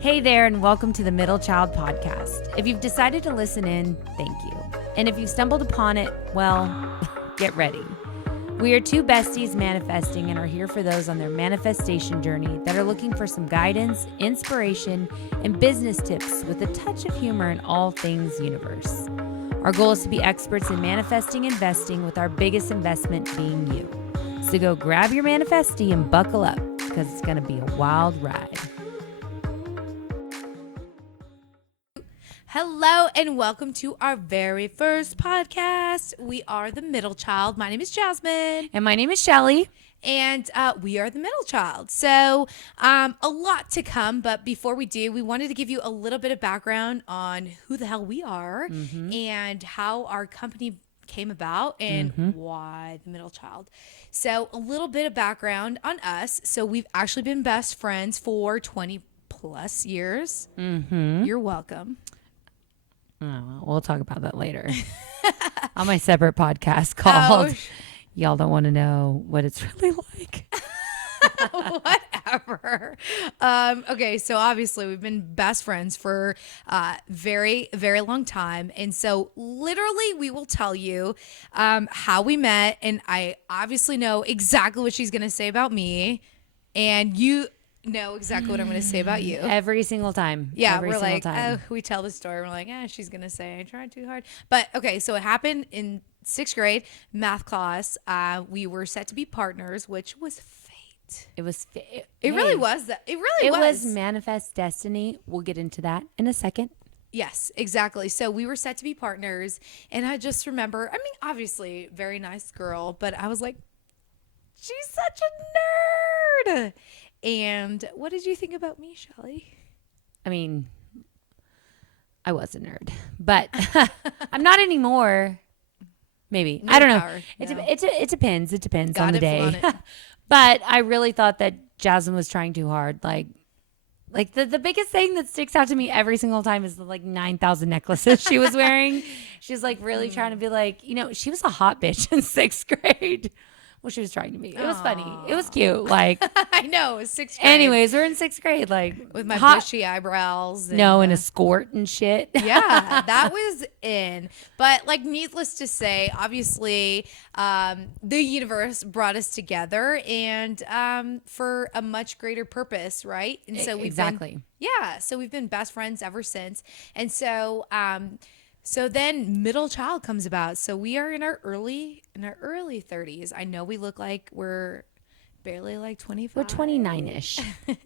Hey there, and welcome to the Middle Child Podcast. If you've decided to listen in, thank you. And if you stumbled upon it, well, get ready. We are two besties manifesting and are here for those on their manifestation journey that are looking for some guidance, inspiration, and business tips with a touch of humor in all things universe. Our goal is to be experts in manifesting investing, with our biggest investment being you. So go grab your manifestie and buckle up, because it's going to be a wild ride. Hello and welcome to our very first podcast. We are the Middle Child. My name is Jasmine. And my name is Shelly. And we are the Middle Child. So a lot to come. But before we do, we wanted to give you a little bit of background on who the hell we are and how our company came about and why the Middle Child. So a little bit of background on us. So we've actually been best friends for 20 plus years. You're welcome. Oh, we'll talk about that later on my separate podcast called Y'all Don't Want to Know What It's Really Like. Whatever. Okay, so obviously we've been best friends for very, very long time. And so literally we will tell you how we met. And I obviously know exactly what she's going to say about me. And you know exactly what I'm going to say about you. Every single time. Yeah, we're like, oh, we tell the story. We're like, she's going to say I tried too hard. But okay, so it happened in 6th grade math class. We were set to be partners, which was fate. It was. It really was that. It really was. It was manifest destiny. We'll get into that in a second. Yes, exactly. So we were set to be partners. And I just remember, I mean, obviously, very nice girl. But I was like, she's such a nerd. And what did you think about me, Shelly? I mean, I was a nerd, but I'm not anymore. Maybe. I don't know. It depends. It depends on the day. But I really thought that Jasmine was trying too hard. Like the biggest thing that sticks out to me every single time is the 9,000 necklaces she was wearing. She's really trying to be like, she was a hot bitch in 6th grade. Well, she was trying to be. It was funny. It was cute. I know. It was 6th grade. Anyways, we're in 6th grade. With my bushy eyebrows. And a skirt and shit. Yeah, that was in. But needless to say, obviously, the universe brought us together and for a much greater purpose, right? And so we've been best friends ever since. And so So then Middle Child comes about. So we are in our early 30s. I know we look like we're barely 25. We're 29-ish.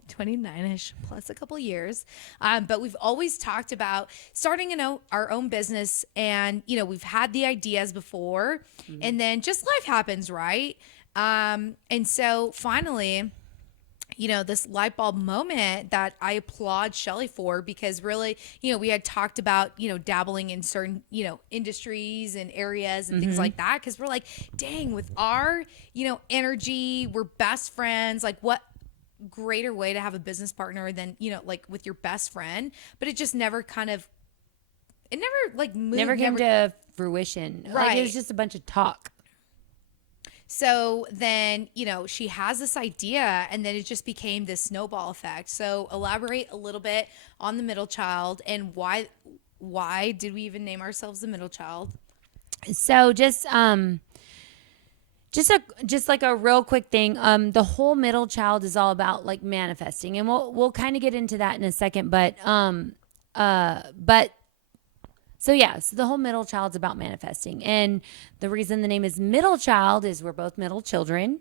29-ish plus a couple years. But we've always talked about starting our own business. And, we've had the ideas before. And then just life happens, right? And so finally, this light bulb moment that I applaud Shelly for, because really, we had talked about, dabbling in certain, industries and areas and things like that. Cause we're like, dang, with our, energy, we're best friends. What greater way to have a business partner than, with your best friend, but it just never moved. Never came to fruition. Right. It was just a bunch of talk. So then, she has this idea and then it just became this snowball effect. So elaborate a little bit on the Middle Child and why did we even name ourselves the Middle Child? So just a real quick thing. The whole Middle Child is all about manifesting, and we'll kind of get into that in a second, So the whole Middle Child's about manifesting. And the reason the name is Middle Child is we're both middle children.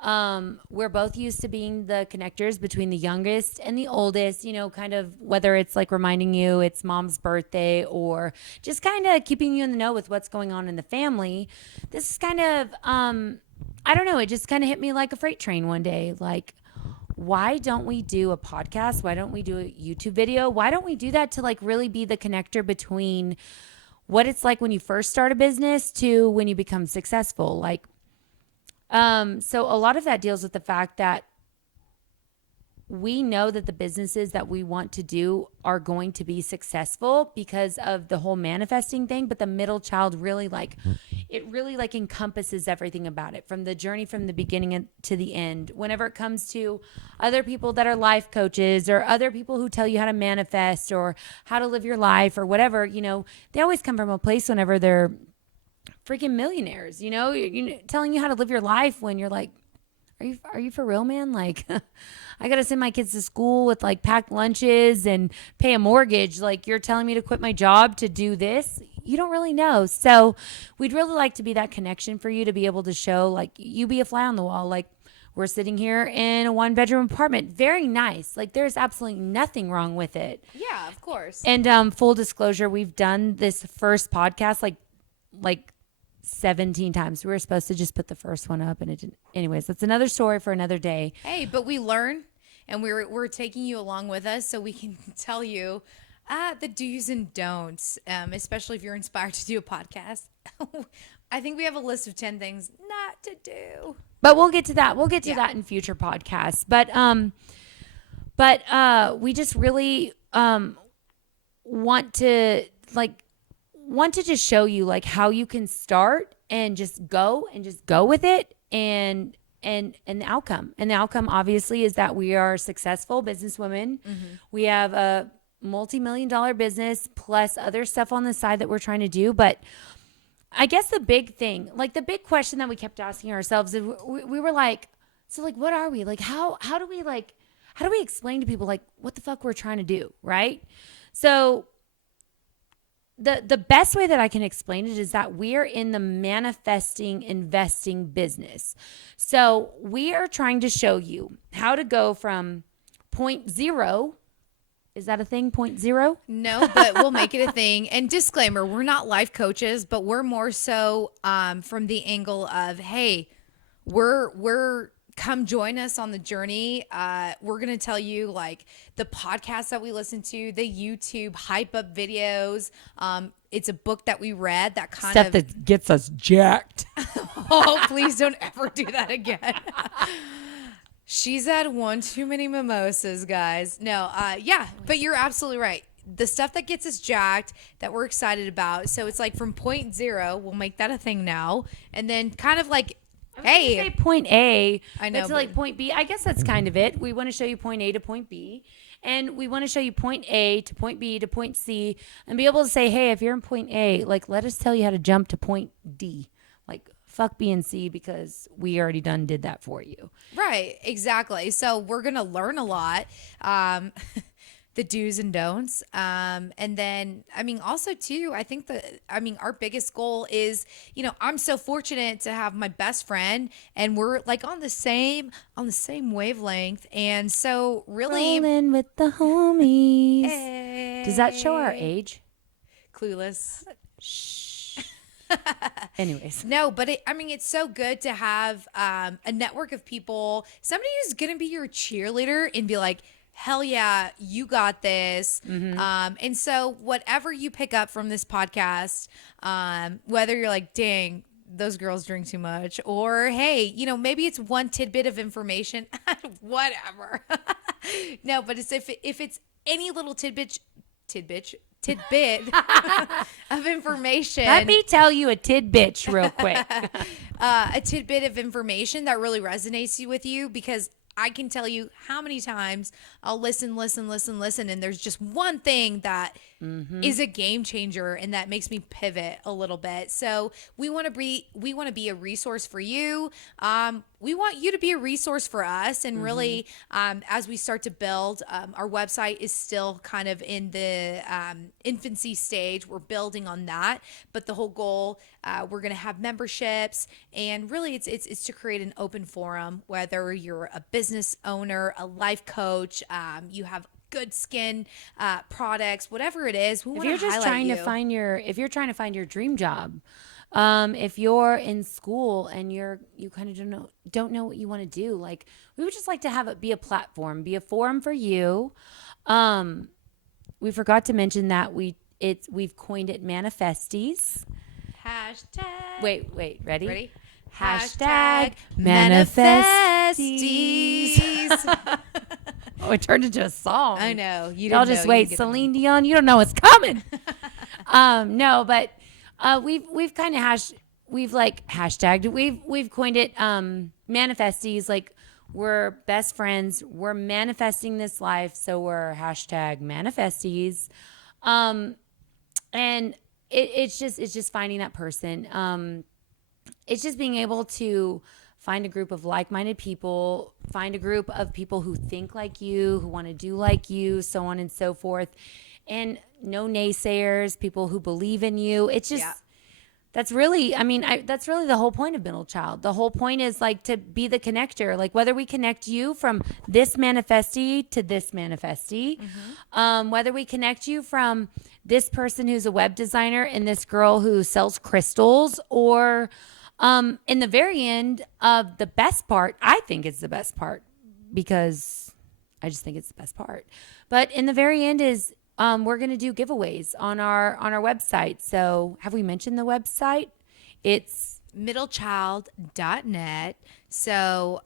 We're both used to being the connectors between the youngest and the oldest, kind of whether it's reminding you it's mom's birthday or just kind of keeping you in the know with what's going on in the family. This is kind of, I don't know, it just kind of hit me like a freight train one day. Why don't we do a podcast? Why don't we do a YouTube video? Why don't we do that to really be the connector between what it's like when you first start a business to when you become successful? So a lot of that deals with the fact that we know that the businesses that we want to do are going to be successful because of the whole manifesting thing. But the middle child really it really encompasses everything about it, from the journey, from the beginning to the end. Whenever it comes to other people that are life coaches or other people who tell you how to manifest or how to live your life or whatever, they always come from a place whenever they're freaking millionaires, telling you how to live your life when you're like, are you for real, man? Like, I got to send my kids to school with packed lunches and pay a mortgage. Like, you're telling me to quit my job to do this? You don't really know. So we'd really like to be that connection for you, to be able to show you be a fly on the wall. Like, we're sitting here in a 1-bedroom apartment. Very nice. Like, there's absolutely nothing wrong with it. Yeah, of course. And full disclosure, we've done this first podcast like 17 times. We were supposed to just put the first one up and it didn't. Anyways, that's another story for another day. Hey, but we learn, and we're taking you along with us so we can tell you the do's and don'ts, especially if you're inspired to do a podcast. I think we have a list of 10 things not to do. But we'll get to that. We'll get to that in future podcasts. But we just really want to just show you how you can start and just go with it, and the outcome. And the outcome obviously is that we are successful businesswomen. Mm-hmm. We have a multi-million-dollar business plus other stuff on the side that we're trying to do. But I guess the big thing, the big question that we kept asking ourselves, is we were like, so what are we? How do we explain to people what the fuck we're trying to do, right? So the best way that I can explain it is that we're in the manifesting investing business. So we are trying to show you how to go from point zero. Is that a thing? 0.0? No, but we'll make it a thing. And disclaimer, we're not life coaches, but we're more so from the angle of, hey, we're come join us on the journey. We're going to tell you the podcasts that we listen to, the YouTube hype up videos. It's a book that we read that kind stuff of that gets us jacked. Oh, please don't ever do that again. She's had one too many mimosas, guys. No, yeah, but you're absolutely right. The stuff that gets us jacked, that we're excited about. So it's from point zero, we'll make that a thing now. And then kind of hey. Say point A. I know. To point B. I guess that's kind of it. We want to show you point A to point B. And we want to show you point A to point B to point C. And be able to say, hey, if you're in point A, let us tell you how to jump to point D. Fuck B and C, because we already did that for you. Right, exactly. So we're going to learn a lot, the do's and don'ts. And then, also too, I think our biggest goal is, I'm so fortunate to have my best friend, and we're on the same wavelength. And so really rolling with the homies. Hey. Does that show our age? Clueless. Shh. Anyways. No, but it's so good to have a network of people, somebody who's going to be your cheerleader and be like, hell yeah, you got this. Mm-hmm. And so whatever you pick up from this podcast, whether you're like, dang, those girls drink too much, or hey, maybe it's one tidbit of information, whatever. No, but it's if it's any little tidbit of information. Let me tell you a tidbit real quick. A tidbit of information that really resonates with you, because I can tell you how many times I'll listen, and there's just one thing that is a game changer and that makes me pivot a little bit. So we want to be a resource for you. We want you to be a resource for us. And really, as we start to build, our website is still kind of in the infancy stage. We're building on that. But the whole goal, we're going to have memberships. And really, it's to create an open forum, whether you're a business owner, a life coach, you have good skin products, whatever it is. We want to highlight you. If you're trying to find your dream job, if you're in school and you kind of don't know what you want to do, we would just like to have it be a platform, be a forum for you. We forgot to mention that we've coined it ManiFesties. Hashtag. Wait, ready? Hashtag ManiFesties. It turned into a song. I know. You Y'all didn't just know. You wait. didn't get the Celine Dion, you don't know what's coming. No, but we've kind of we've like hashtagged, we've coined it ManiFesties. Like, we're best friends. We're manifesting this life, so we're hashtag ManiFesties. And it's just finding that person. It's just being able to find a group of like-minded people, find a group of people who think like you, who want to do like you, so on and so forth. And no naysayers, people who believe in you. It's just, Yeah. that's really, that's really the whole point of Middle Child. The whole point is like to be the connector. Like, whether we connect you from this manifestie to this manifestie, whether we connect you from this person who's a web designer and this girl who sells crystals, or in the very end of the best part, I think it's the best part because I just think it's the best part. But in the very end is we're going to do giveaways on our website. So have we mentioned the website? It's middlechild.net. So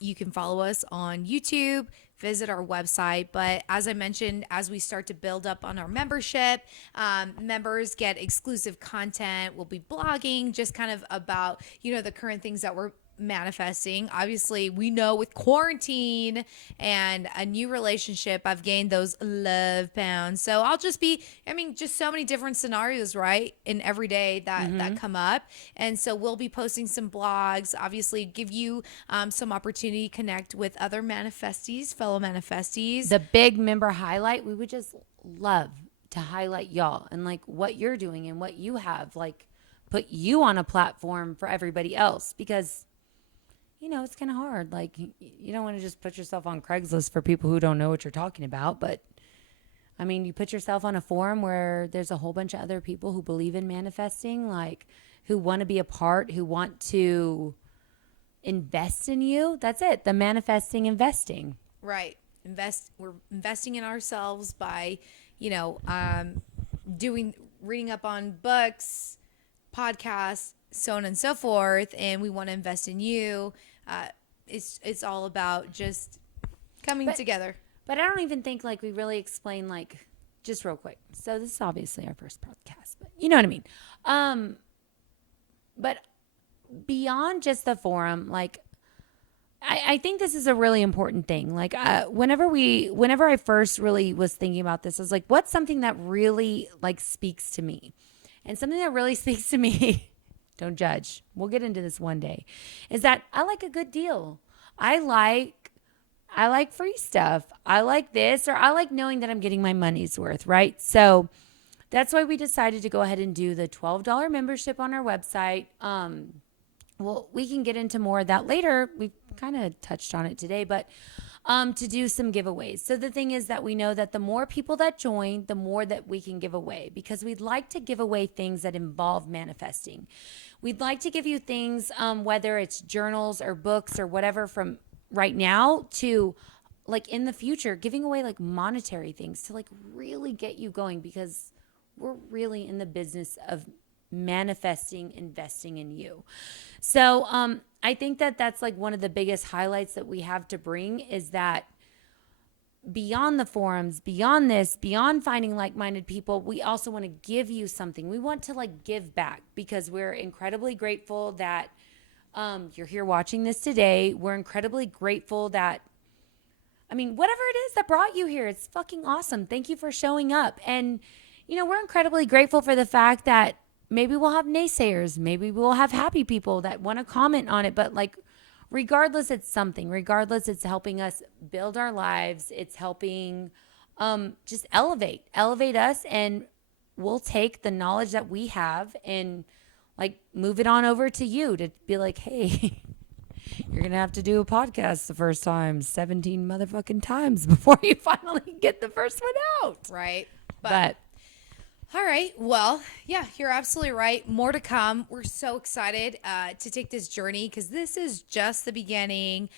you can follow us on YouTube, visit our website. But as I mentioned, as we start to build up on our membership, members get exclusive content. We'll be blogging just kind of about, the current things that we're manifesting. Obviously, we know with quarantine and a new relationship, I've gained those love pounds. So I'll just be, just so many different scenarios, right? In every day that come up. And so we'll be posting some blogs, obviously give you some opportunity to connect with other manifesties, fellow manifesties. the big member highlight. We would just love to highlight y'all and like what you're doing and what you have, like put you on a platform for everybody else, because it's kind of hard. Like, you don't want to just put yourself on Craigslist for people who don't know what you're talking about. But you put yourself on a forum where there's a whole bunch of other people who believe in manifesting, like who want to be a part, who want to invest in you. That's it. The manifesting investing. Right. We're investing in ourselves by, reading up on books, podcasts, so on and so forth. And we want to invest in you. It's all about just coming together. But I don't even think like we really explain, like, just real quick. So this is obviously our first podcast, but you know what I mean? But beyond just the forum, like, I think this is a really important thing. Like, whenever I first really was thinking about this, I was like, what's something that really like speaks to me? And something that really speaks to me, don't judge, we'll get into this one day, is that I like a good deal. I like free stuff. I like this, or I like knowing that I'm getting my money's worth, right? So that's why we decided to go ahead and do the $12 membership on our website. Well, we can get into more of that later. We've kind of touched on it today, but to do some giveaways. So the thing is that we know that the more people that join, the more that we can give away, because we'd like to give away things that involve manifesting. We'd like to give you things, whether it's journals or books or whatever, from right now to like in the future, giving away like monetary things to like really get you going, because we're really in the business of manifesting, investing in you. So I think that that's like one of the biggest highlights that we have to bring, is that beyond the forums, beyond this, beyond finding like-minded people, we also want to give you something. We want to like give back, because we're incredibly grateful that you're here watching this today. We're incredibly grateful that, whatever it is that brought you here, it's fucking awesome. Thank you for showing up. And, we're incredibly grateful for the fact that maybe we'll have naysayers. Maybe we'll have happy people that want to comment on it. But like, regardless, it's something. Regardless, it's helping us build our lives. It's helping just elevate us. And we'll take the knowledge that we have and like move it on over to you to be like, hey, you're going to have to do a podcast the first time 17 motherfucking times before you finally get the first one out. Right. But all right. Well, yeah, you're absolutely right. More to come. We're so excited to take this journey, because this is just the beginning.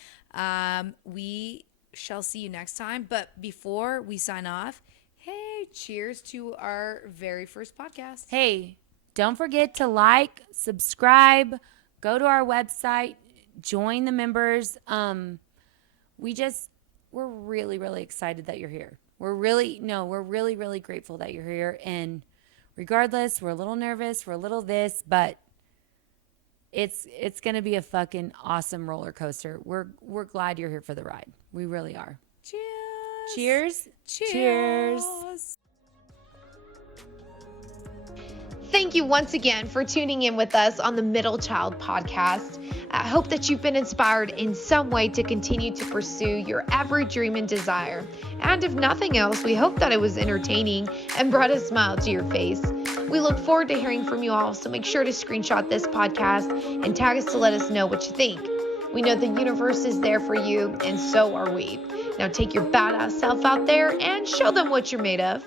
We shall see you next time. But before we sign off, hey, cheers to our very first podcast. hey, don't forget to like, subscribe, go to our website, join the members. We're we're really, really excited that you're here. We're really, really grateful that you're here. And regardless, we're a little nervous, we're a little this, but it's going to be a fucking awesome roller coaster. We're glad you're here for the ride. We really are. Cheers. Cheers. Cheers. Thank you once again for tuning in with us on the Middle Child podcast. I hope that you've been inspired in some way to continue to pursue your every dream and desire. And if nothing else, we hope that it was entertaining and brought a smile to your face. We look forward to hearing from you all, so make sure to screenshot this podcast and tag us to let us know what you think. We know the universe is there for you, and so are we. Now take your badass self out there and show them what you're made of.